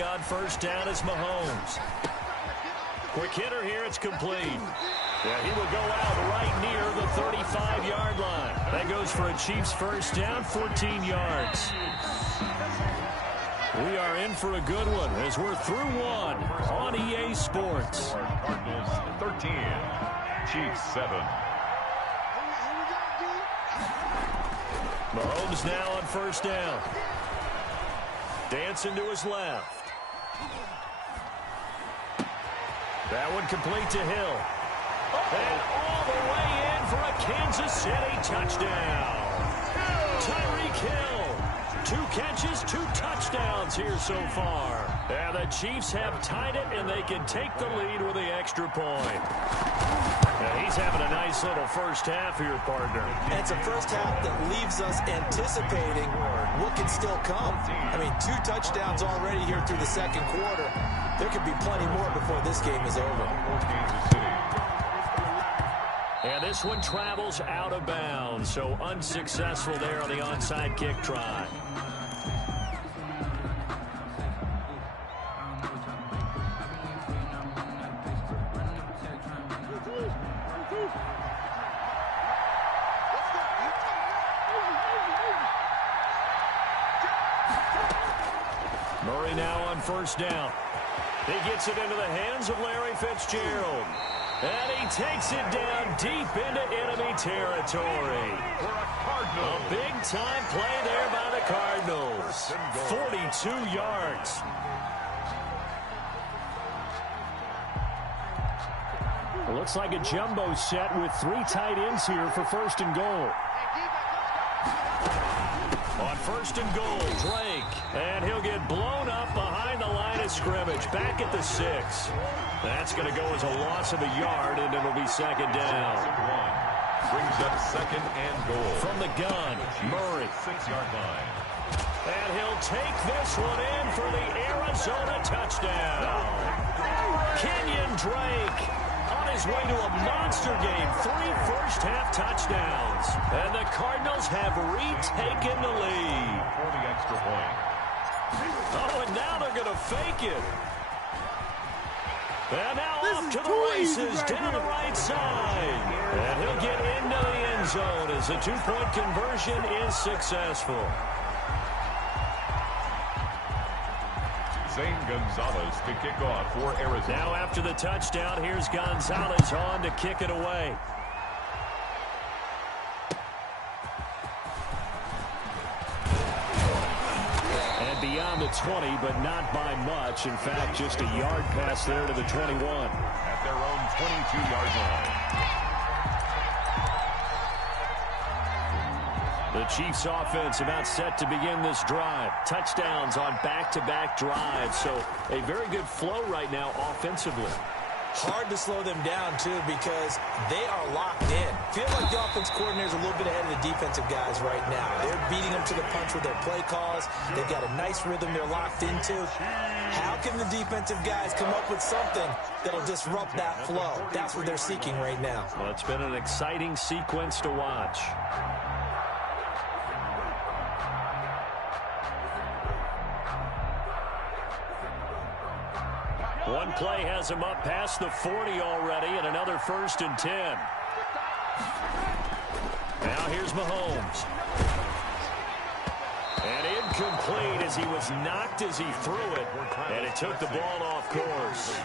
throwing on first down is Mahomes. Quick hitter here. It's complete. Yeah, he will go out right near the 35-yard line. That goes for a Chiefs first down, 14 yards. We are in for a good one as we're through one on EA Sports. Cardinals 13, Chiefs 7. Mahomes now on first down. Dancing to his left. That one complete to Hill. And all the way in for a Kansas City touchdown. Tyreek Hill. 2 catches, 2 touchdowns here so far. And the Chiefs have tied it, and they can take the lead with the extra point. Now he's having a nice little first half here, partner. And it's a first half that leaves us anticipating what can still come. I mean, 2 touchdowns already here through the second quarter. There could be plenty more before this game is over. And this one travels out of bounds, so unsuccessful there on the onside kick try. Murray now on first down. He gets it into the hands of Larry Fitzgerald. And he takes it down deep into enemy territory. A big-time play there by the Cardinals. 42 yards. It looks like a jumbo set with 3 tight ends here for first and goal. On first and goal, Drake. And he'll get blown up behind the line of scrimmage. Back at the 6. That's going to go as a loss of a yard, and it'll be second down. Brings up second and goal. From the gun, Murray. 6-yard line. And he'll take this one in for the Arizona touchdown. Kenyon Drake on his way to a monster game. 3 first-half touchdowns. And the Cardinals have retaken the lead. For the extra point. Oh, and now they're going to fake it. And now off to the races down the right side. And he'll get into the end zone as the 2-point conversion is successful. Zane Gonzalez to kick off for Arizona. Now after the touchdown, here's Gonzalez on to kick it away. Beyond the 20, but not by much. In fact, just a yard pass there to the 21. At their own 22-yard line. The Chiefs offense about set to begin this drive. Touchdowns on back-to-back drives. So a very good flow right now offensively. Hard to slow them down, too, because they are locked in. Feel like the offense coordinator's a little bit ahead of the defensive guys right now. They're beating them to the punch with their play calls. They've got a nice rhythm they're locked into. How can the defensive guys come up with something that'll disrupt that flow? That's what they're seeking right now. Well, it's been an exciting sequence to watch. One play has him up past the 40 already, and another first and 10. Now here's Mahomes. And incomplete as he was knocked as he threw it, and it took the ball off course.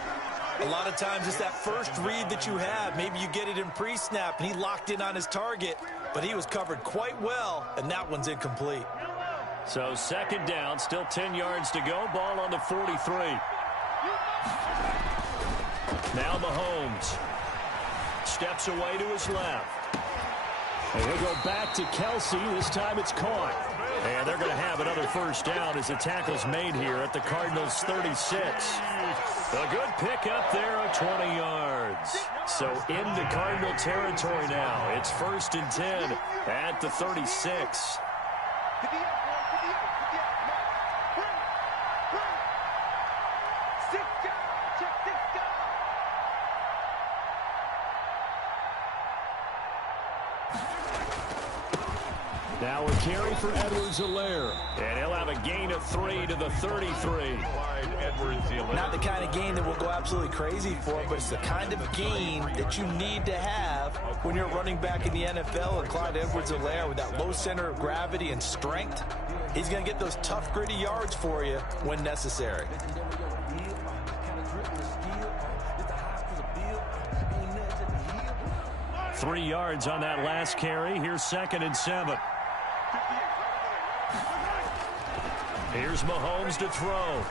A lot of times it's that first read that you have. Maybe you get it in pre-snap, and he locked in on his target, but he was covered quite well, and that one's incomplete. So second down, still 10 yards to go, ball on the 43. Now Mahomes steps away to his left. And he'll go back to Kelsey. This time it's caught. And they're going to have another first down as the tackle's made here at the Cardinals' 36. A good pick up there of 20 yards. So into Cardinal territory now. It's first and 10 at the 36. Now a carry for Edwards-Helaire. And he'll have a gain of 3 to the 33. Not the kind of gain that will go absolutely crazy for, but it's the kind of gain that you need to have when you're running back in the NFL. And Clyde Edwards-Helaire, with that low center of gravity and strength, he's going to get those tough, gritty yards for you when necessary. Three yards on that last carry. Here's 2nd and 7. Here's Mahomes to throw.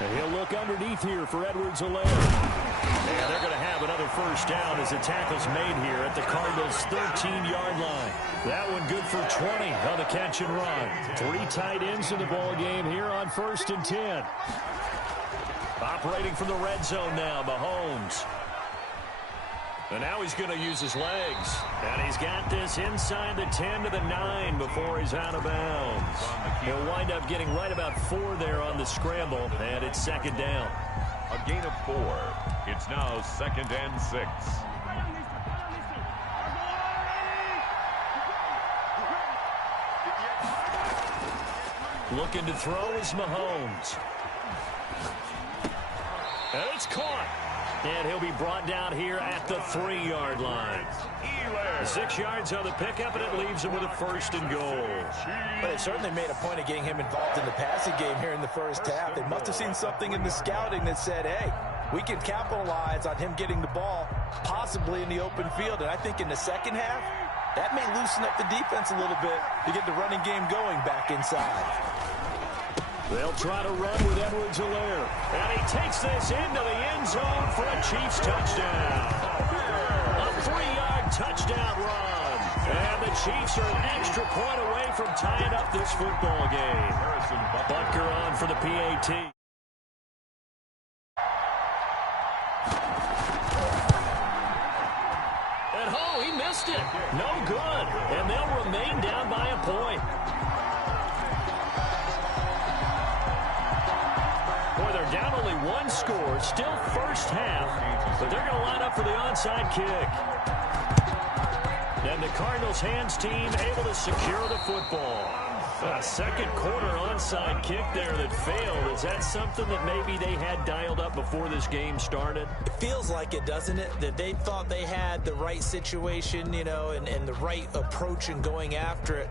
And he'll look underneath here for Edwards-Helaire. And they're going to have another first down as the tackle's made here at the Cardinals' 13-yard line. That one good for 20 on the catch and run. 3 tight ends in the ball game here on 1st and 10. Operating from the red zone now, Mahomes. And now he's going to use his legs. And he's got this inside the 10 to the 9 before he's out of bounds. He'll wind up getting right about 4 there on the scramble, and it's 2nd down. A gain of 4. It's now 2nd and 6. Looking to throw is Mahomes. And it's caught. And he'll be brought down here at the 3-yard line. 6 yards on the pickup, and it leaves him with a 1st and goal. But it certainly made a point of getting him involved in the passing game here in the first half. They must have seen something in the scouting that said, hey, we can capitalize on him getting the ball possibly in the open field. And I think in the second half, that may loosen up the defense a little bit to get the running game going back inside. They'll try to run with Edwards-Helaire. And he takes this into the end zone for a Chiefs touchdown. A 3-yard touchdown run. And the Chiefs are an extra point away from tying up this football game. Butker on for the PAT. And oh, he missed it. No good. And they'll remain down by a point. Boy, they're down only 1 score. Still first half. But they're going to line up for the onside kick. And the Cardinals' hands team able to secure the football. A second quarter onside kick there that failed. Is that something that maybe they had dialed up before this game started? It feels like it, doesn't it? That they thought they had the right situation, you know, and the right approach in going after it.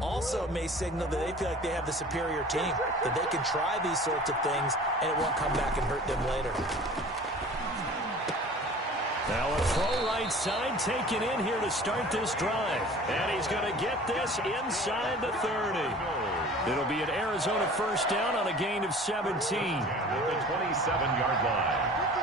Also, it may signal that they feel like they have the superior team, that they can try these sorts of things, and it won't come back and hurt them later. Now a throw right side taken in here to start this drive. And he's going to get this inside the 30. It'll be an Arizona first down on a gain of 17. At the 27-yard line.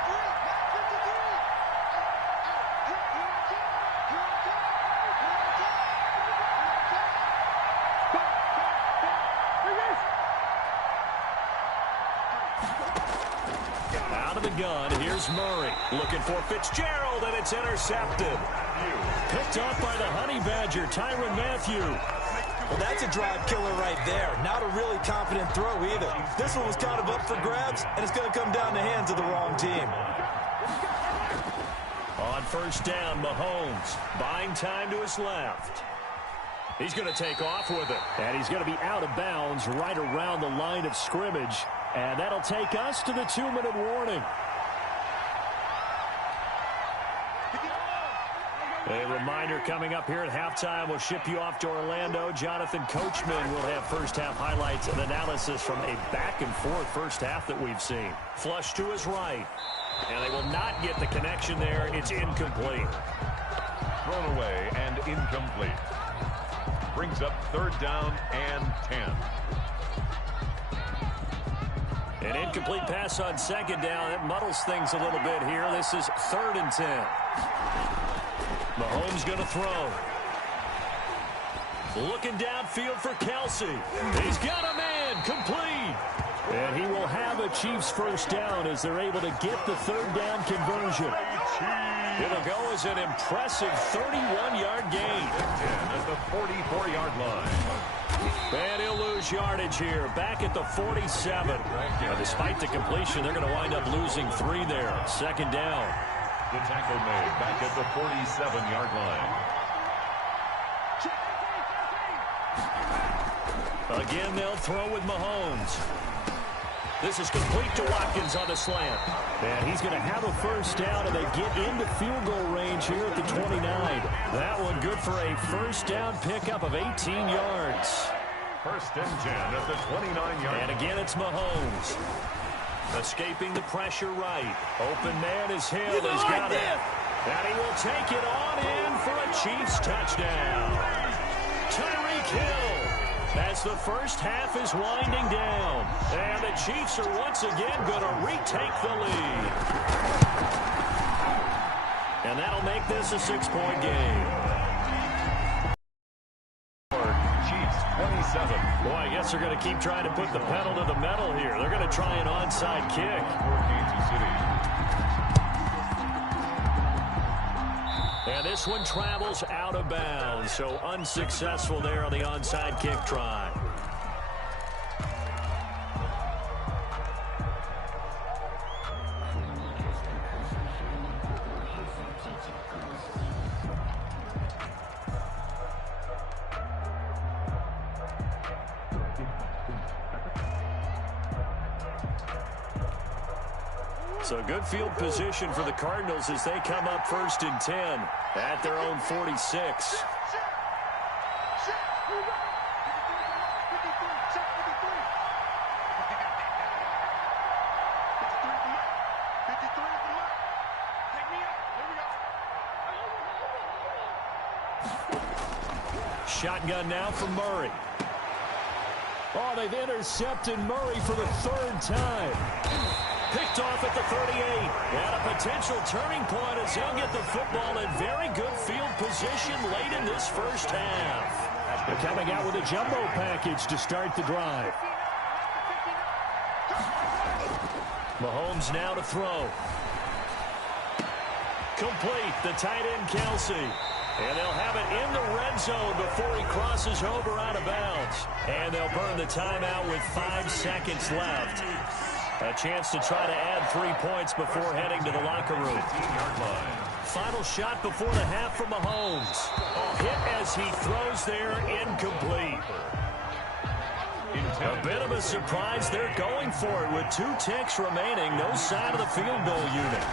Gun. Here's Murray looking for Fitzgerald, and it's intercepted. Picked off by the Honey Badger, Tyrann Mathieu. Well, that's a drive killer right there. Not a really confident throw either. This one was kind of up for grabs, and it's going to come down the hands of the wrong team. On first down, Mahomes buying time to his left. He's going to take off with it, and he's going to be out of bounds right around the line of scrimmage. And that'll take us to the 2-minute warning. A reminder coming up here at halftime. We'll ship you off to Orlando. Jonathan Coachman will have first-half highlights and analysis from a back-and-forth first half that we've seen. Flush to his right. And they will not get the connection there. It's incomplete. Thrown away and incomplete. Brings up 3rd down and 10. An incomplete pass on 2nd down. That muddles things a little bit here. This is 3rd and 10. Mahomes going to throw. Looking downfield for Kelsey. He's got a man. Complete. And he will have a Chiefs first down as they're able to get the 3rd down conversion. It'll go as an impressive 31-yard gain. At the 44-yard line. And he'll lose yardage here, back at the 47. Now, despite the completion, they're going to wind up losing 3 there. 2nd down. The tackle made back at the 47-yard line. Again, they'll throw with Mahomes. This is complete to Watkins on the slant. And he's going to have a first down, and they get into field goal range here at the 29. That one good for a first down pickup of 18 yards. First and 10 at the 29-yard. And again, it's Mahomes. Escaping the pressure right. Open man is Hill. He's got it. And he will take it on in for a Chiefs touchdown. Tyreek Hill, as the first half is winding down. And the Chiefs are once again going to retake the lead. And that'll make this a 6-point game. Chiefs 27. Boy, I guess they're going to keep trying to put the pedal to the metal here. They're going to try an onside kick. For Kansas City. And this one travels out of bounds, so unsuccessful there on the onside kick try. So good field position for the Cardinals as they come up 1st and 10 at their own 46. Shotgun now for Murray. Oh, they've intercepted Murray for the 3rd time. Picked off at the 38. And a potential turning point as he'll get the football in very good field position late in this first half. They're coming out with a jumbo package to start the drive. Mahomes now to throw. Complete. The tight end, Kelsey. And they'll have it in the red zone before he crosses over out of bounds. And they'll burn the timeout with 5 seconds left. A chance to try to add 3 points before heading to the locker room. Final shot before the half from Mahomes. Hit as he throws there, incomplete. A bit of a surprise. They're going for it with 2 ticks remaining. No sign of the field goal unit.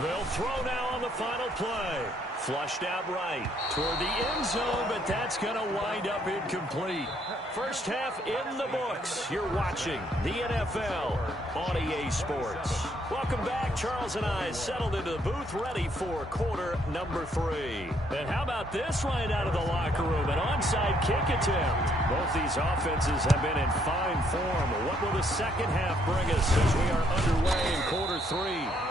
They'll throw now on the final play. Flushed out right toward the end zone, but that's going to wind up incomplete. First half in the books. You're watching the NFL on EA Sports. Welcome back. Charles and I settled into the booth, ready for quarter number 3. And how about this right out of the locker room? An onside kick attempt. Both these offenses have been in fine form. What will the second half bring us as we are underway in quarter 3?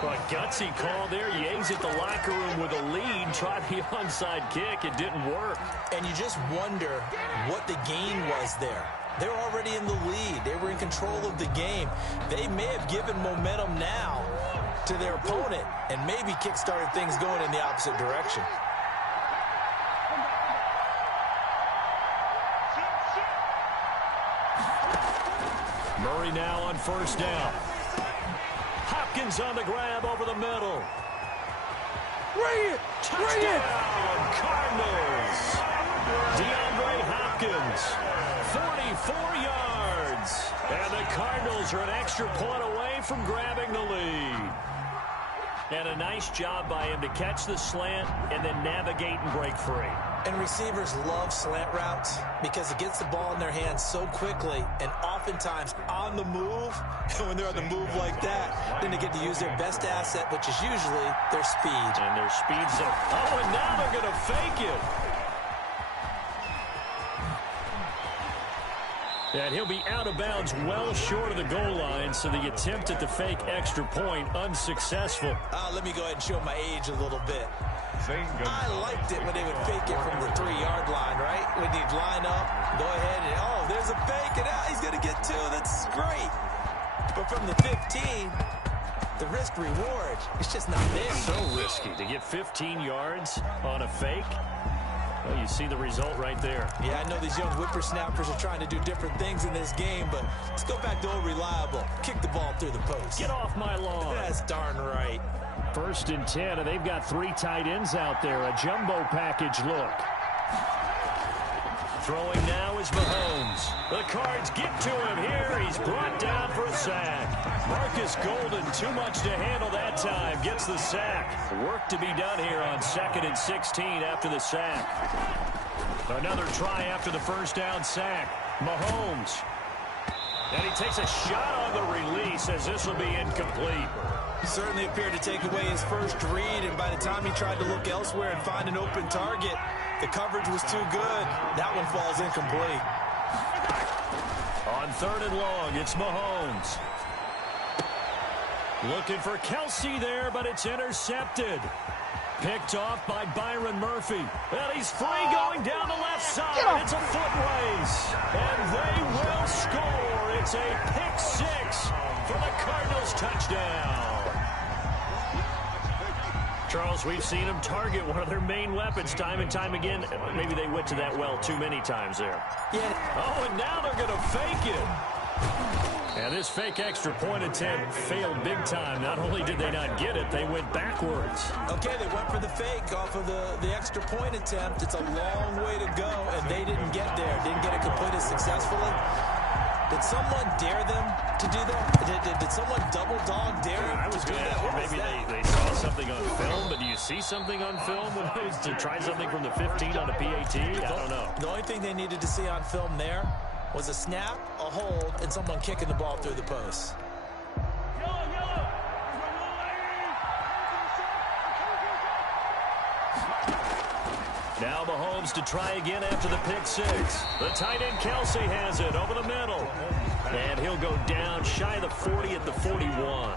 Well, a gutsy call there. You exit the locker room with a lead. Tried the onside kick. It didn't work. And you just wonder what the gain was there. They're already in the lead. They were in control of the game. They may have given momentum now to their opponent and maybe kick-started things going in the opposite direction. Murray now on first down. Hopkins on the grab over the middle. Bring it! Touchdown, Cardinals. DeAndre Hopkins, 44 yards. And the Cardinals are an extra point away from grabbing the lead. And a nice job by him to catch the slant and then navigate and break free. And receivers love slant routes because it gets the ball in their hands so quickly and oftentimes on the move. And when they're on the move like that, then they get to use their best asset, which is usually their speed. And their speed's up. Oh, and now they're going to fake it. And he'll be out of bounds well short of the goal line, so the attempt at the fake extra point unsuccessful. Let me go ahead and show my age a little bit. I liked it when they would fake it from the 3-yard line, right? When you'd line up, go ahead and, oh, there's a fake, and he's going to get 2. That's great. But from the 15, the risk-reward, it's just not there. So risky to get 15 yards on a fake. Well, you see the result right there. Yeah, I know these young whippersnappers are trying to do different things in this game, but let's go back to old reliable. Kick the ball through the post. Get off my lawn. That's darn right. 1st and 10, and they've got 3 tight ends out there. A jumbo package look. Throwing now is Mahomes. The Cards get to him here. He's brought down for a sack. Marcus Golden, too much to handle that time. Gets the sack. Work to be done here on 2nd and 16 after the sack. Another try after the first down sack. Mahomes. And he takes a shot on the release as this will be incomplete. Certainly appeared to take away his first read, and by the time he tried to look elsewhere and find an open target, the coverage was too good. That one falls incomplete. On 3rd and long, it's Mahomes. Looking for Kelsey there, but it's intercepted. Picked off by Byron Murphy. And he's free going down the left side. It's a foot race. And they will score. It's a pick 6 for the Cardinals touchdown. Charles, we've seen them target one of their main weapons time and time again. Maybe they went to that well too many times there. Yeah. Oh, and now they're going to fake it. And this fake extra point attempt failed big time. Not only did they not get it, they went backwards. Okay, they went for the fake off of the extra point attempt. It's a long way to go, and they didn't get there. Didn't get it completed successfully. Did someone dare them to do that? Did someone double dog dare them I was to do going to that? ask, or maybe they saw something on film, but do you see something on film when it was to try something from the 15 on a PAT? I don't know. The only thing they needed to see on film there was a snap, a hold, and someone kicking the ball through the post. Now Mahomes to try again after the pick 6. The tight end Kelsey has it over the middle. And he'll go down shy of the 40 at the 41.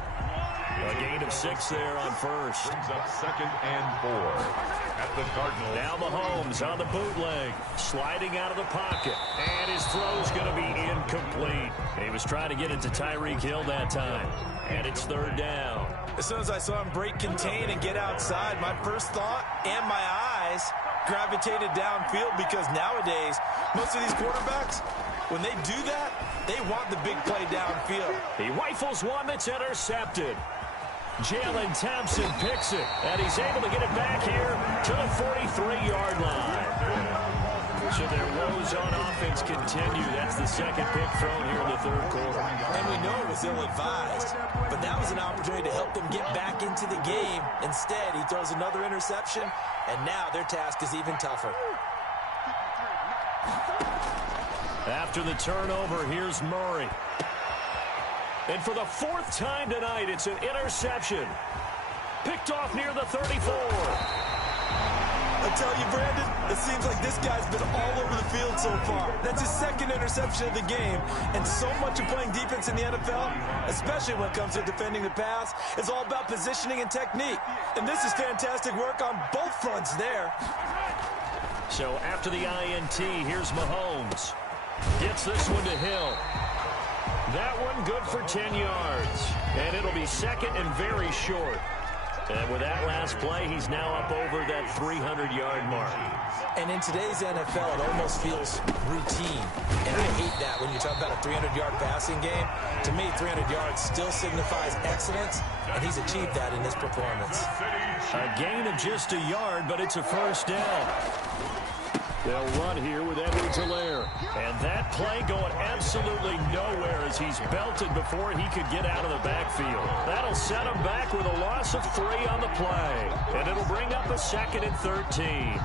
A gain of 6 there on first. Brings up 2nd and 4 at the Cardinals. Now Mahomes on the bootleg, sliding out of the pocket. And his throw's going to be incomplete. He was trying to get it to Tyreek Hill that time. And it's 3rd down. As soon as I saw him break contain and get outside, my first thought and my eyes gravitated downfield, because nowadays, most of these quarterbacks, when they do that, they want the big play downfield. He rifles one that's intercepted. Jalen Thompson picks it, and he's able to get it back here to the 43-yard line. So their woes on offense continue. That's the 2nd pick thrown here in the 3rd quarter. And we know it was ill-advised, but that was an opportunity to help them get back into the game. Instead, he throws another interception, and now their task is even tougher. After the turnover, here's Murray. And for the 4th time tonight, it's an interception. Picked off near the 34. I tell you, Brandon, it seems like this guy's been all over the field so far. That's his 2nd interception of the game. And so much of playing defense in the NFL, especially when it comes to defending the pass, is all about positioning and technique. And this is fantastic work on both fronts there. So after the INT, here's Mahomes. Gets this one to Hill. That one good for 10 yards. And it'll be 2nd and very short. And with that last play, he's now up over that 300-yard mark. And in today's NFL, it almost feels routine. And I hate that when you talk about a 300-yard passing game. To me, 300 yards still signifies excellence, and he's achieved that in this performance. A gain of just a yard, but it's a first down. They'll run here with Edwards-Helaire. And that play going absolutely nowhere as he's belted before he could get out of the backfield. That'll set him back with a loss of 3 on the play. And it'll bring up a 2nd and 13.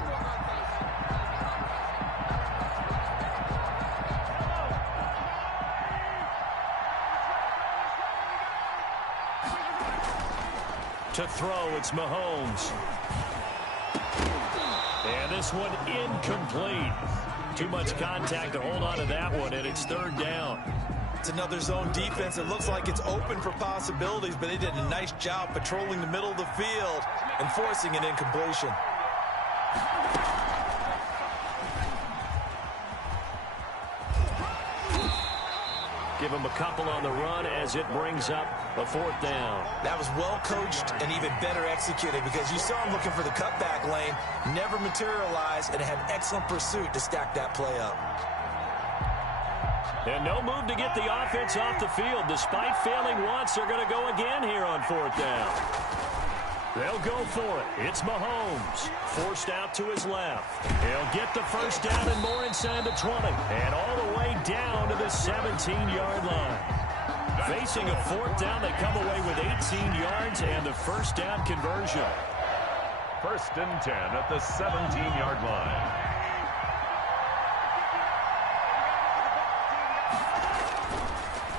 To throw, it's Mahomes. And this one incomplete. Too much contact to hold on to that one, and it's 3rd down. It's another zone defense. It looks like it's open for possibilities, but they did a nice job patrolling the middle of the field and forcing an incompletion. Give him a couple on the run as it brings up a 4th down. That was well coached and even better executed, because you saw him looking for the cutback lane, never materialized, and had excellent pursuit to stack that play up. And no move to get the offense off the field. Despite failing once, they're going to go again here on 4th down. They'll go for it. It's Mahomes. Forced out to his left. He'll get the first down and more inside the 20. And all the way down to the 17-yard line. Facing a fourth down, they come away with 18 yards and the first down conversion. First and 10 at the 17-yard line.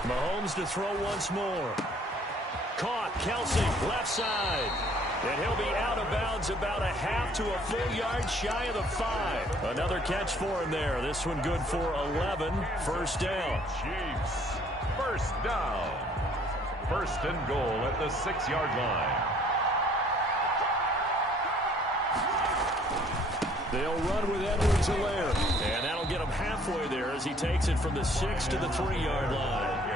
Mahomes to throw once more. Caught. Kelsey, left side. And he'll be out of bounds about a half to a full yard shy of the 5. Another catch for him there. This one good for 11. First down. Chiefs. First down. First and goal at the 6-yard line. They'll run with Edwards-Helaire. And that'll get him halfway there as he takes it from the 6 to the 3-yard line.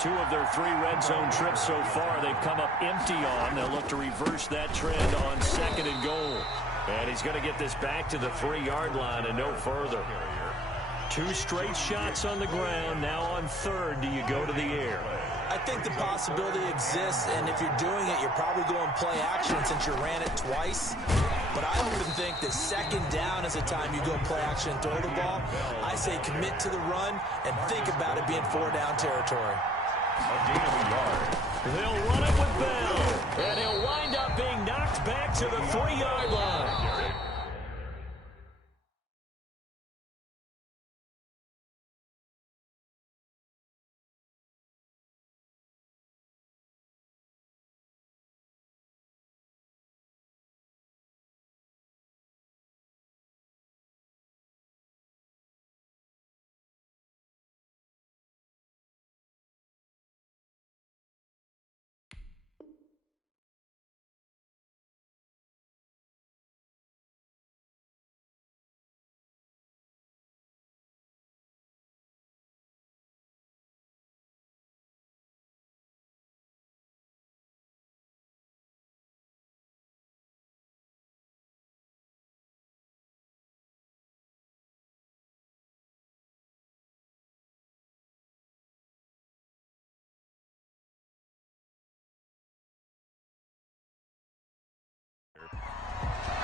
2 of their 3 red zone trips so far they've come up empty on. They'll look to reverse that trend on 2nd and goal. And he's going to get this back to the 3-yard line and no further. 2 straight shots on the ground. Now on 3rd, do you go to the air? I think the possibility exists, and if you're doing it, you're probably going play action since you ran it twice. But I often think that 2nd down is the time you go play action and throw the ball. I say commit to the run and think about it being 4-down territory. A gain of a yard. They'll run it with Bell, and he'll wind up being knocked back to the 3-yard line.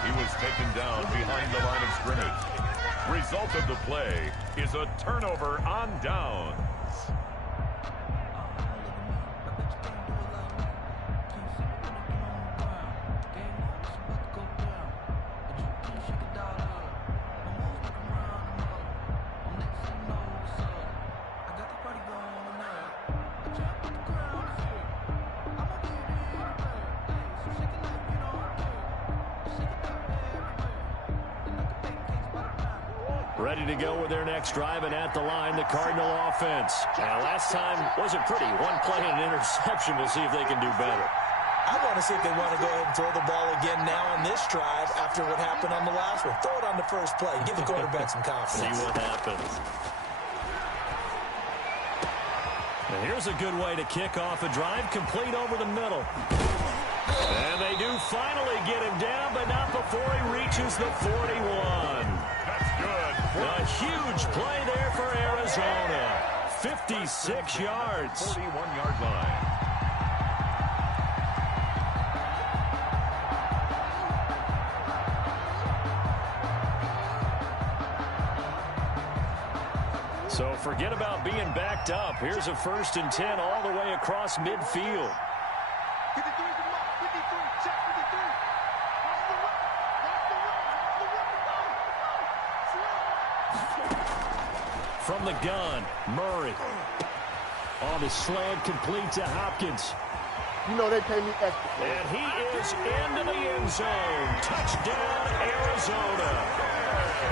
He was taken down behind the line of scrimmage. Result of the play is a turnover on downs. Ready to go with their next drive, and at the line, the Cardinal offense. Now, last time wasn't pretty. 1 play and an interception. We'll see if they can do better. I want to see if they want to go ahead and throw the ball again now on this drive after what happened on the last one. Throw it on the first play. Give the quarterback some confidence. See what happens. And here's a good way to kick off a drive, complete over the middle. And they do finally get him down, but not before he reaches the 41. That's good. A huge play there for Arizona. 56 yards. 41-yard line. So forget about being backed up. Here's a 1st and 10 all the way across midfield. From the gun, Murray. On the slant, complete to Hopkins. You know they pay me extra. And he is into the end zone. Touchdown, Arizona.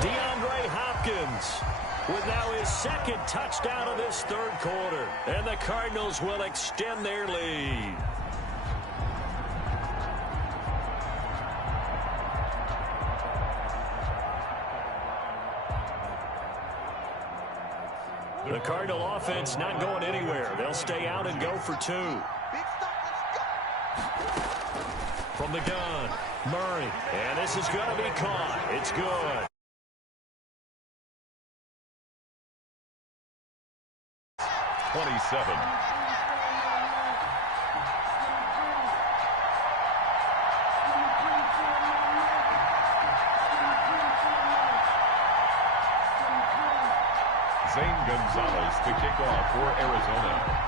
DeAndre Hopkins with now his 2nd touchdown of this 3rd quarter. And the Cardinals will extend their lead. The Cardinal offense not going anywhere. They'll stay out and go for 2. From the gun, Murray. And this is going to be caught. It's good. 27. Gonzalez to kick off for Arizona.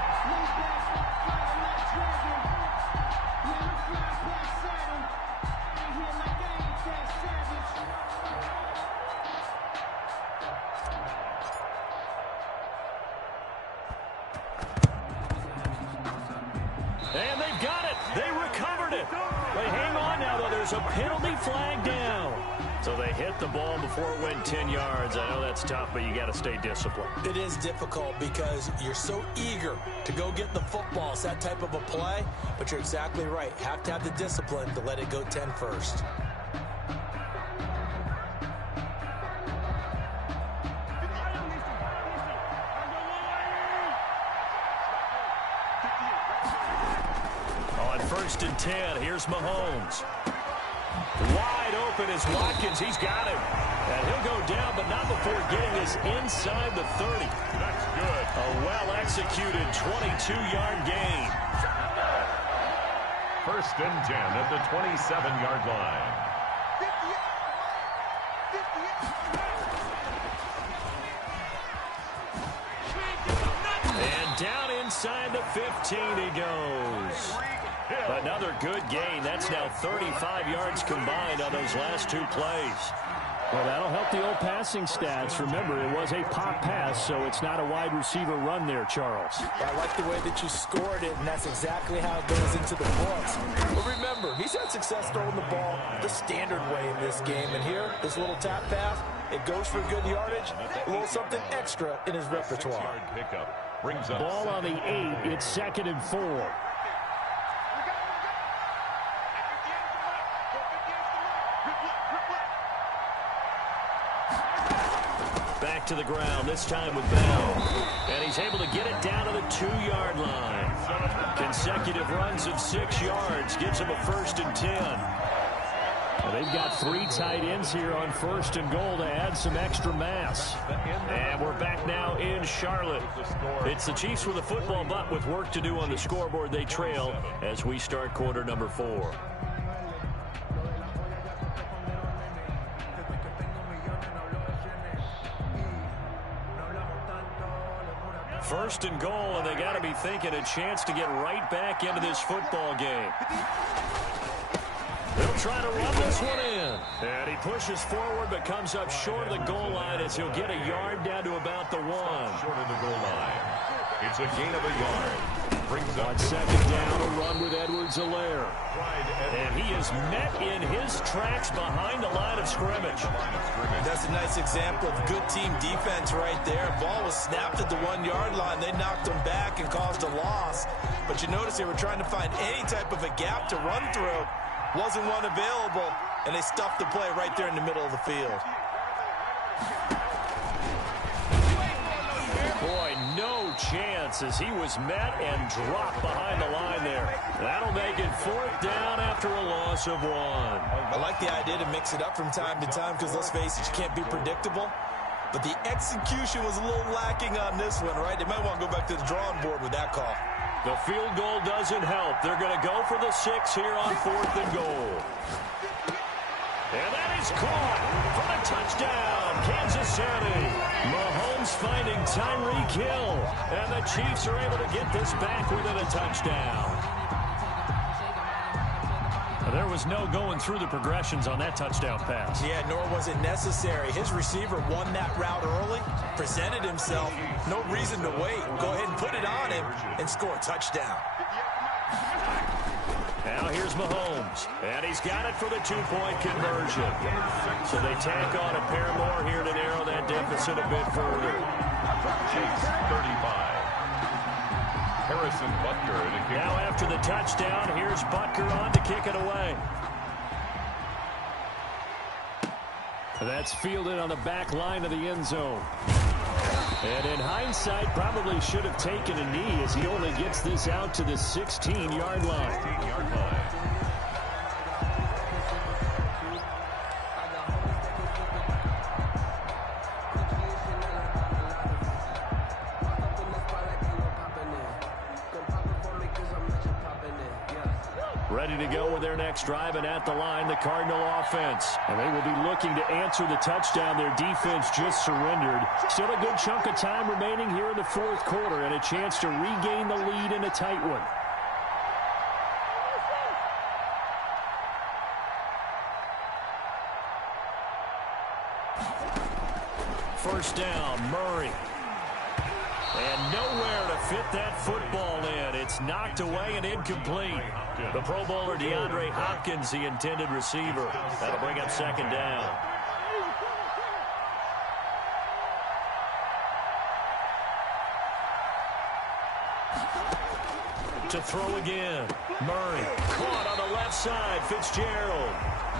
And they've got it. They recovered it. They hang on now, though. There's a penalty flag down. So they hit the ball before it went 10 yards. I know that's tough, but you got to stay disciplined. It is difficult because you're so eager to go get the football. It's that type of a play, but you're exactly right. Have to have the discipline to let it go 10 first. On 1st and 10, here's Mahomes. Wide open is Watkins. He's got it. And he'll go down, but not before getting this inside the 30. That's good. A well-executed 22-yard gain. 1st and 10 at the 27-yard line. And down inside the 15 he goes. Another good gain. That's now 35 yards combined on those last 2 plays. Well, that'll help the old passing stats. Remember, it was a pop pass, so it's not a wide receiver run there, Charles. I like the way that you scored it, and that's exactly how it goes into the books. But remember, he's had success throwing the ball the standard way in this game. And here, this little tap pass, it goes for good yardage, a little something extra in his repertoire. Pickup brings up ball on the 8. It's 2nd and 4. Back to the ground, this time with Bell. And he's able to get it down to the 2-yard line. Consecutive runs of 6 yards gives him a 1st and 10. Well, they've got 3 tight ends here on 1st and goal to add some extra mass. And we're back now in Charlotte. It's the Chiefs with a football, but with work to do on the scoreboard, they trail as we start quarter number 4. 1st and goal, and they got to be thinking a chance to get right back into this football game. They'll try to run this one in. And he pushes forward but comes up short of the goal line as he'll get a yard down to about the 1. Short of the goal line. It's a gain of a yard. Brings up on 2nd down, a run with Edwards-Helaire. And he is met in his tracks behind the line of scrimmage. That's a nice example of good team defense right there. Ball was snapped at the 1-yard line. They knocked him back and caused a loss. But you notice they were trying to find any type of a gap to run through. Wasn't one available, and they stuffed the play right there in the middle of the field. Boy, no chance as he was met and dropped behind the line there. That'll make it 4th down after a loss of 1. I like the idea to mix it up from time to time because, let's face it, you can't be predictable. But the execution was a little lacking on this one, right? They might want to go back to the drawing board with that call. The field goal doesn't help. They're going to go for the 6 here on 4th and goal. And that is caught for the touchdown, Kansas City. Mahomes finding Tyreek Hill. And the Chiefs are able to get this back within a touchdown. There was no going through the progressions on that touchdown pass. Yeah, nor was it necessary. His receiver won that route early, presented himself. No reason to wait. Go ahead and put it on him and score a touchdown. Now here's Mahomes, and he's got it for the 2-point conversion. So they tack on a pair more here to narrow that deficit a bit further. Chiefs 35. Harrison Butker to kick. Now after the touchdown, here's Butker on to kick it away. That's fielded on the back line of the end zone. And in hindsight, probably should have taken a knee as he only gets this out to the 16-yard line. 16-yard line. ready to go with their next drive, and at the line, the Cardinal offense. And they will be looking to answer the touchdown their defense just surrendered. Still a good chunk of time remaining here in the fourth quarter, and a chance to regain the lead in a tight one. First down, Murray. And nowhere to fit that football in. It's knocked away and incomplete. The Pro Bowler DeAndre Hopkins, the intended receiver. That'll bring up second down. To throw again. Murray caught on the left side. Fitzgerald.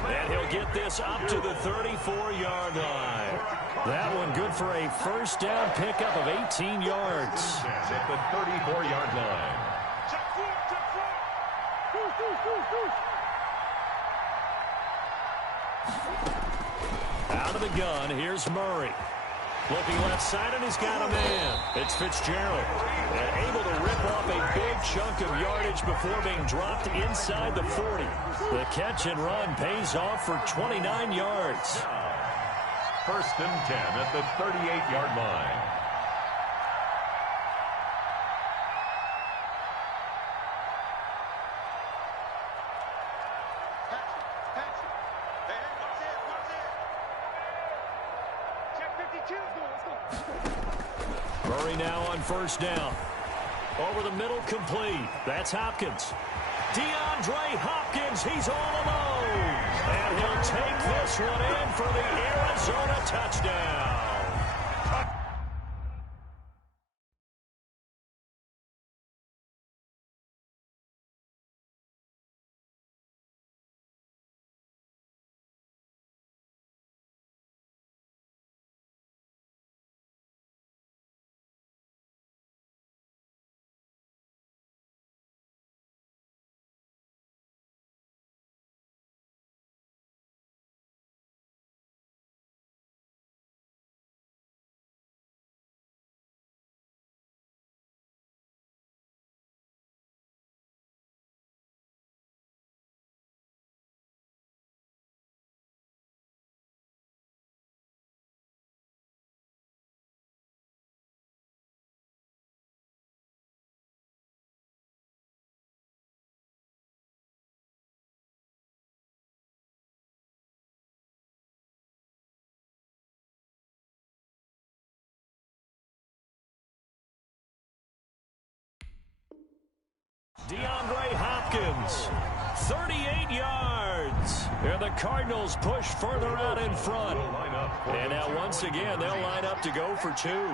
And he'll get this up to the 34-yard line. That one good for a first down pickup of 18 yards. At the 34-yard line. Out of the gun, here's Murray. Looking left side, and he's got a man. It's Fitzgerald. And able to rip off a big chunk of yardage before being dropped inside the 40. The catch and run pays off for 29 yards. First and 10 at the 38-yard line. Murray now on first down. Over the middle, complete. That's Hopkins. DeAndre Hopkins, he's all alone. And he'll take this one in for the Arizona touchdown. DeAndre Hopkins, 38 yards. And the Cardinals push further out in front. And now once again, they'll line up to go for two.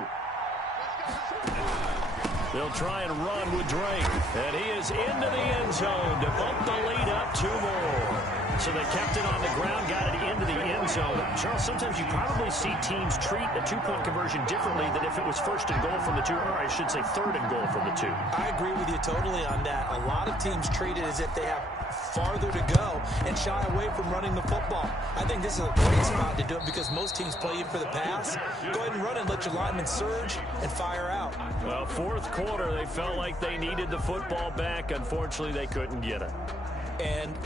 They'll try and run with Drake. And he is into the end zone to bump the lead up two more. So they kept it on the ground, got it into the end zone. Charles, sometimes you probably see teams treat a two-point conversion differently than if it was first and goal from the two, or I should say third and goal from the two. I agree with you totally on that. A lot of teams treat it as if they have farther to go and shy away from running the football. I think this is a great spot to do it because most teams play you for the pass. Go ahead and run and let your linemen surge and fire out. Well, fourth quarter, they felt like they needed the football back. Unfortunately, they couldn't get it. And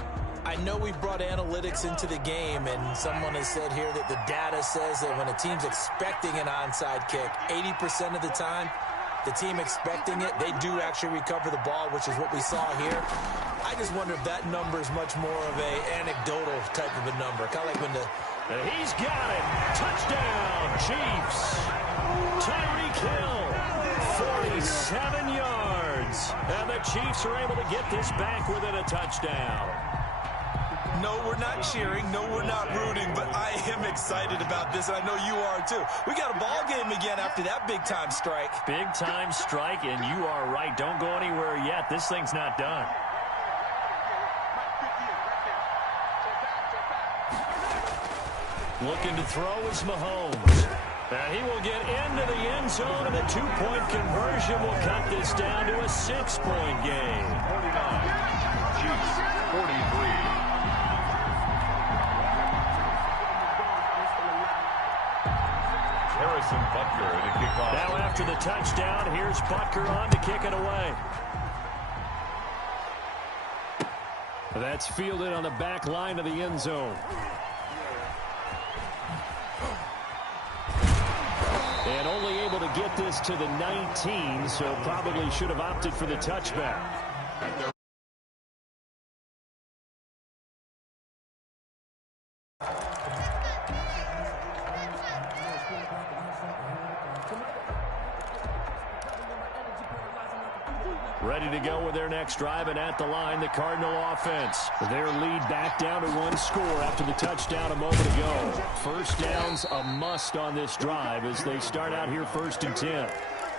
I know we brought analytics into the game, and someone has said here that the data says that when a team's expecting an onside kick, 80% of the time, the team expecting it, they do actually recover the ball, which is what we saw here. I just wonder if that number is much more of a anecdotal type of a number. Kind of like when the... And he's got it. Touchdown, Chiefs. Tyreek Hill, 47 yards. And the Chiefs are able to get this back within a touchdown. No, we're not cheering. No, we're not rooting. But I am excited about this, and I know you are too. We got a ball game again after that big-time strike. Big-time strike, and you are right. Don't go anywhere yet. This thing's not done. Looking to throw is Mahomes. And he will get into the end zone, and the two-point conversion will cut this down to a 6-point game. 49. Chiefs, 43. Harrison Butker to kick off. Now after the touchdown, here's Butker on to kick it away. That's fielded on the back line of the end zone. And only able to get this to the 19, so probably should have opted for the touchback. Ready to go with their next drive, and at the line, the Cardinal offense. Their lead back down to 1 score after the touchdown a moment ago. First down's a must on this drive as they start out here 1st and 10.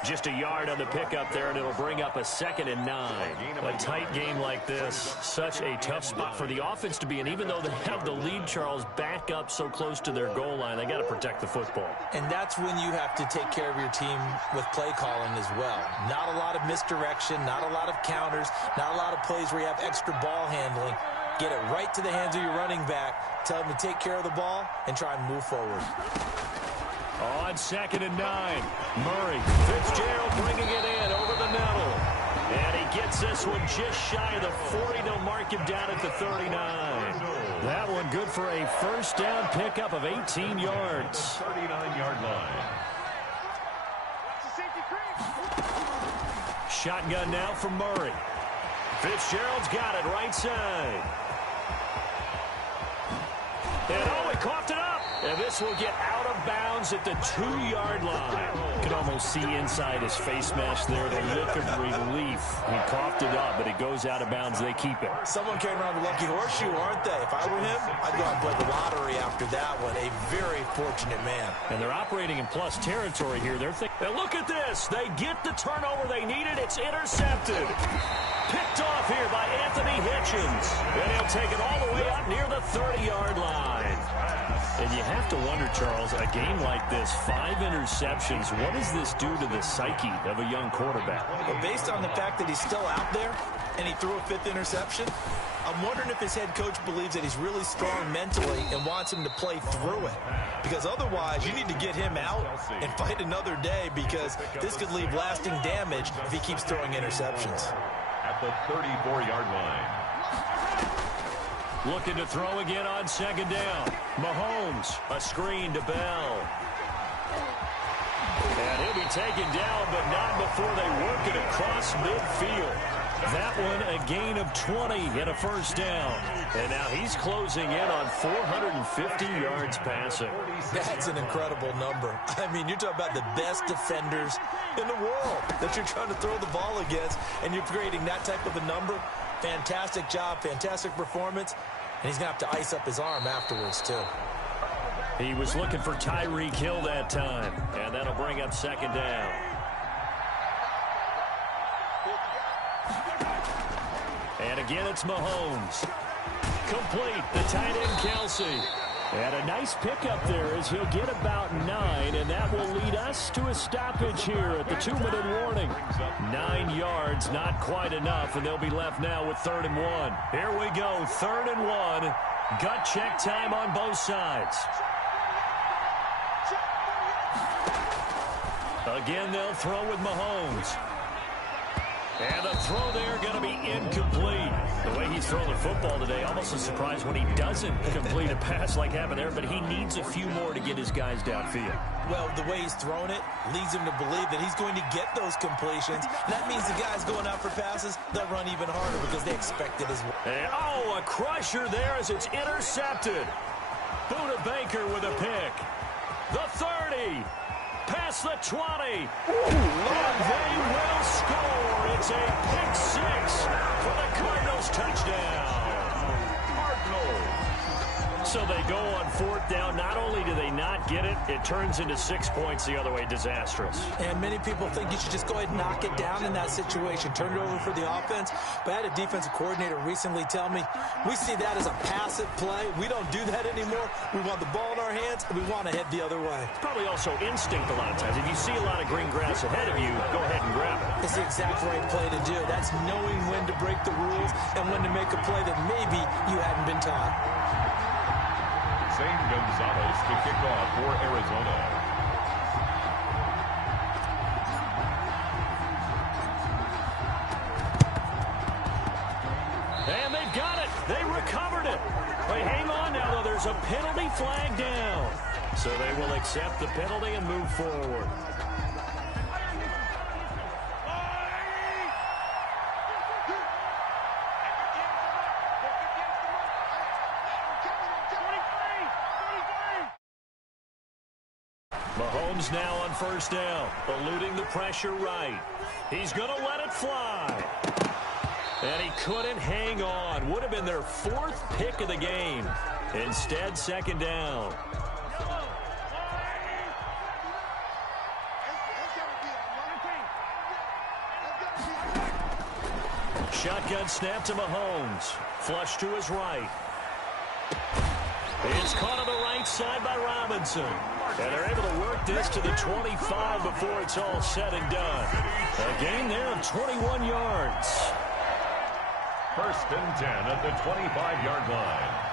Just a yard on the pickup there, and it'll bring up a 2nd and 9. A tight game like this, such a tough spot for the offense to be in. Even though they have the lead, Charles, back up so close to their goal line, they got to protect the football. And that's when you have to take care of your team with play calling as well. Not a lot of misdirection, not a lot of counters, not a lot of plays where you have extra ball handling. Get it right to the hands of your running back, tell him to take care of the ball, and try and move forward. On 2nd and 9, Murray. Fitzgerald bringing it in over the middle. And he gets this one just shy of the 40. They'll mark him down at the 39. That one good for a first down pickup of 18 yards. 39-yard line. Shotgun now from Murray. Fitzgerald's got it right side. And oh, he coughed it up. And this will get out of bounds at the 2-yard line. You can almost see inside his face mask there, the look of relief. He coughed it up, but it goes out of bounds. They keep it. Someone came around the lucky horseshoe, aren't they? If I were him, I'd go out and play the lottery after that one. A very fortunate man. And they're operating in plus territory here. They're thinking, and look at this. They get the turnover they needed. It's intercepted. Picked off here by Anthony Hitchens. And he'll take it all the way up near the 30-yard line. And you have to wonder, Charles, a game like this, 5 interceptions, what does this do to the psyche of a young quarterback? Well, based on the fact that he's still out there and he threw a 5th interception, I'm wondering if his head coach believes that he's really strong mentally and wants him to play through it. Because otherwise, you need to get him out and fight another day, because this could leave lasting damage if he keeps throwing interceptions. At the 34-yard line. Looking to throw again on 2nd down. Mahomes, a screen to Bell. And he'll be taken down, but not before they work it across midfield. That one a gain of 20 and a first down. And now he's closing in on 450 yards passing. That's an incredible number. I mean, you're talking about the best defenders in the world that you're trying to throw the ball against, and you're creating that type of a number. Fantastic job, fantastic performance, and he's going to have to ice up his arm afterwards, too. He was looking for Tyreek Hill that time, and that'll bring up 2nd down. And again, it's Mahomes. Complete, the tight end, Kelsey. And a nice pickup there as he'll get about 9, and that will lead us to a stoppage here at the 2-minute warning. 9 yards, not quite enough, and they'll be left now with 3rd and 1. Here we go, 3rd and 1. Gut check time on both sides. Again, they'll throw with Mahomes. And the throw there going to be incomplete. The way he's throwing the football today, almost a surprise when he doesn't complete a pass like happened there, but he needs a few more to get his guys downfield. Well, the way he's throwing it leads him to believe that he's going to get those completions. That means the guys going out for passes, they'll run even harder because they expect it as well. And, oh, a crusher there as it's intercepted. Buda Baker with a pick. The 30. Past the 20. And they will score. It's a pick 6 for the Cardinals touchdown. Cardinals. So they go on 4th down. Not only do they not get it, it turns into 6 points the other way. Disastrous. And many people think you should just go ahead and knock it down in that situation. Turn it over for the offense. But I had a defensive coordinator recently tell me, we see that as a passive play. We don't do that anymore. We want the ball in our hands, and we want to head the other way. It's probably also instinct a lot of times. If you see a lot of green grass ahead of you, go ahead and grab it. It's the exact right play to do. That's knowing when to break the rules and when to make a play that maybe you hadn't been taught. Zane Gonzalez to kick off for Arizona. And they've got it. They Wait, hang on now, though. There's a penalty flag down. So they will accept the penalty and move forward. Mahomes now on first down, eluding the pressure right. He's going to let it fly. And he couldn't hang on. Would have been their 4th pick of the game. Instead, second down. Shotgun snap to Mahomes. Flush to his right. It's caught on the right side by Robinson. And they're able to work this to the 25 before it's all said and done. A gain there of 21 yards. First and 10 at the 25-yard line.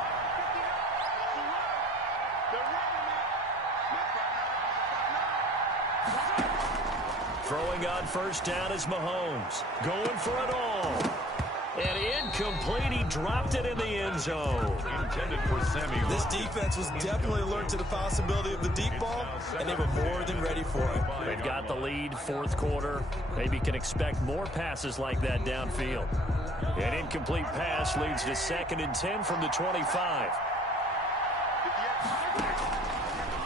Throwing on first down is Mahomes. Going for it all. And incomplete. He dropped it in the end zone. Intended for Sammy. This defense was definitely alert to the possibility of the deep ball, and they were more than ready for it. They've got the lead, 4th quarter. Maybe can expect more passes like that downfield. An incomplete pass leads to 2nd and 10 from the 25.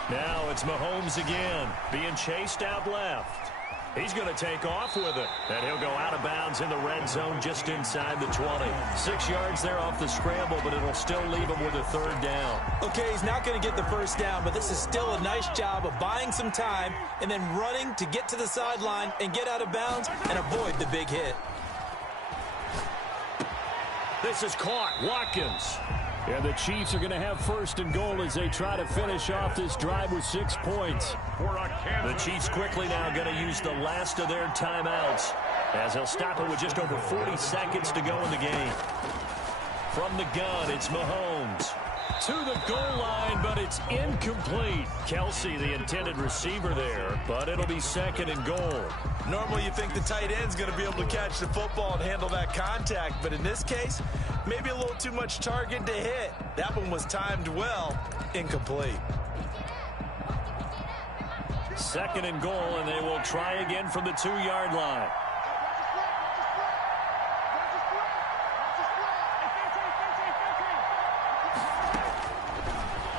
Now it's Mahomes again, being chased out left. He's going to take off with it, and he'll go out of bounds in the red zone just inside the 20. 6 yards there off the scramble, but it'll still leave him with a 3rd down. Okay, he's not going to get the first down, but this is still a nice job of buying some time and then running to get to the sideline and get out of bounds and avoid the big hit. This is caught. Watkins. And the Chiefs are going to have 1st and goal as they try to finish off this drive with 6 points. The Chiefs quickly now going to use the last of their timeouts as they'll stop it with just over 40 seconds to go in the game. From the gun, it's Mahomes. To the goal line, but it's incomplete. Kelsey, the intended receiver there, but it'll be 2nd and goal. Normally you think the tight end's going to be able to catch the football and handle that contact, but in this case, maybe a little too much target to hit. That one was timed well, incomplete. 2nd and goal, and they will try again from the 2-yard line.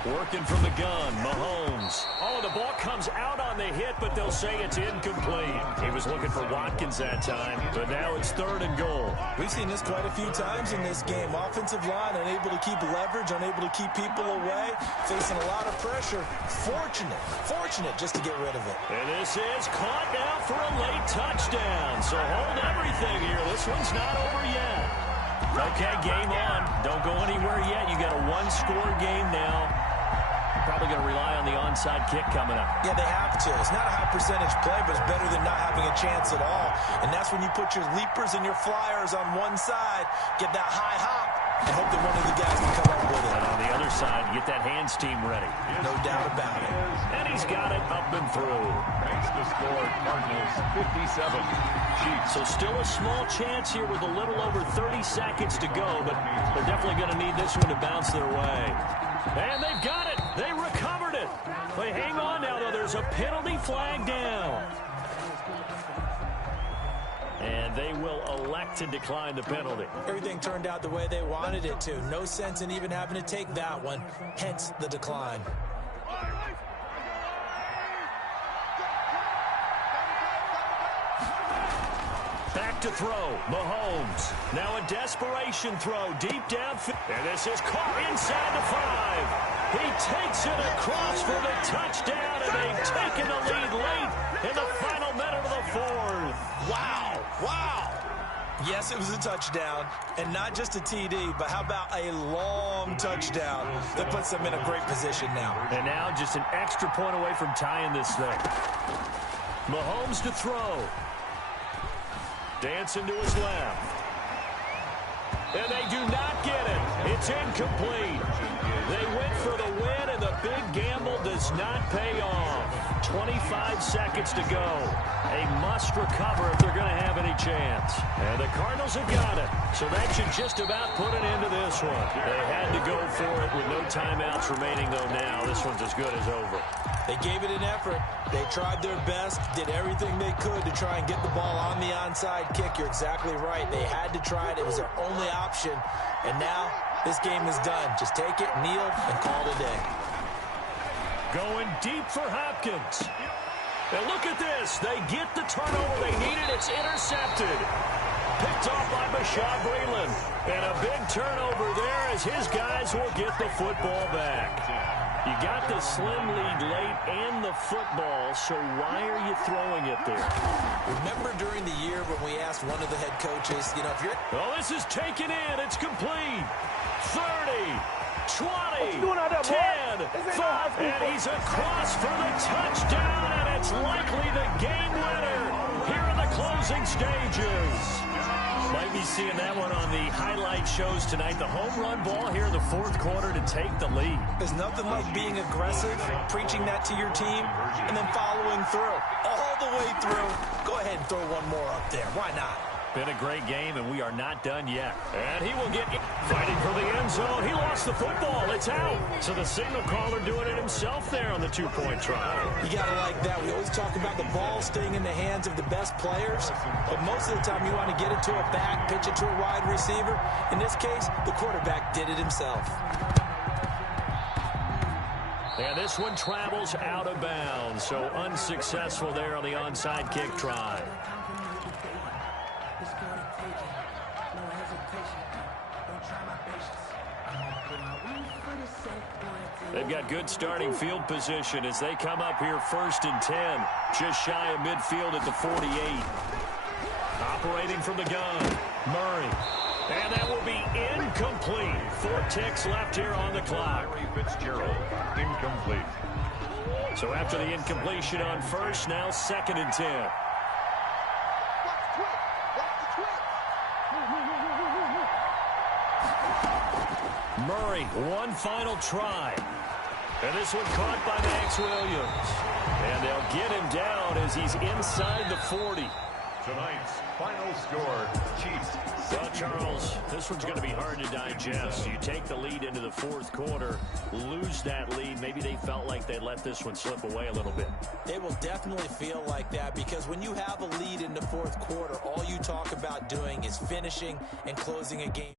Working from the gun, Mahomes. Oh, the ball comes out on the hit, but they'll say it's incomplete. He was looking for Watkins that time, but now it's 3rd and goal. We've seen this quite a few times in this game. Offensive line unable to keep leverage, unable to keep people away, facing a lot of pressure. Fortunate just to get rid of it. And this is caught now for a late touchdown. So hold everything here. This one's not over yet. Okay, game on. Don't go anywhere yet. You got a 1-score game now. Probably going to rely on the onside kick coming up. Yeah, they have to. It's not a high percentage play, but it's better than not having a chance at all. And that's when you put your leapers and your flyers on one side, get that high hop, and hope that one of the guys can come up with it. And on the other side, get that hands team ready. No doubt about it. And he's got it up and through. Makes the score Cardinals 57. Chiefs. So still a small chance here with a little over 30 seconds to go, but they're definitely going to need this one to bounce their way. And they've got it. They recovered it. But hang on now, though. There's a penalty flag down. And they will elect to decline the penalty. Everything turned out the way they wanted it to. No sense in even having to take that one. Hence the decline. Back to throw, Mahomes. Now a desperation throw deep downfield. And this is caught inside the 5. He takes it across for the touchdown, and they've taken the lead late in the final minute of the 4th. Wow. Yes, it was a touchdown, and not just a TD, but how about a long touchdown that puts them in a great position now. And now just an extra point away from tying this thing. Mahomes to throw. Dancing to his left. And they do not get it. It's incomplete. They went for the win, and the big gamble does not pay off. 25 seconds to go. A must recover if they're going to have any chance. And the Cardinals have got it. So that should just about put an end to this one. They had to go for it with no timeouts remaining, though, now. This one's as good as over. They gave it an effort. They tried their best, did everything they could to try and get the ball on the onside kick. You're exactly right. They had to try it. It was their only option. And now this game is done. Just take it, kneel, and call it a day. Going deep for Hopkins. And look at this. They get the turnover they needed. It's intercepted. Picked off by Bashaud Breeland. And a big turnover there as his guys will get the football back. You got the slim lead late and the football, so why are you throwing it there? Remember during the year when we asked one of the head coaches, you know, if you're... Oh, this is taken in. It's complete. 30, 20, 10, 5, and he's across for the touchdown, and it's likely the game winner here in the closing stages. Might be seeing that one on the highlight shows tonight. The home run ball here in the fourth quarter to take the lead. There's nothing like being aggressive, preaching that to your team, and then following through. All the way through. Go ahead and throw one more up there. Why not? Been a great game, and we are not done yet. And he will get fighting for the end zone. He lost the football. It's out. So the signal caller doing it himself there on the two-point try. You got to like that. We always talk about the ball staying in the hands of the best players, but most of the time you want to get it to a back, pitch it to a wide receiver. In this case, the quarterback did it himself. And this one travels out of bounds, so unsuccessful there on the onside kick try. They've got good starting field position as they come up here 1st and 10. Just shy of midfield at the 48. Operating from the gun, Murray. And that will be incomplete. 4 ticks left here on the clock. Fitzgerald, incomplete. So after the incompletion on first, now 2nd and 10. Murray, one final try. And this one caught by Max Williams. And they'll get him down as he's inside the 40. Tonight's final score, Chiefs. Well, Charles, this one's going to be hard to digest. You take the lead into the fourth quarter, lose that lead. Maybe they felt like they let this one slip away a little bit. It will definitely feel like that because when you have a lead in the fourth quarter, all you talk about doing is finishing and closing a game.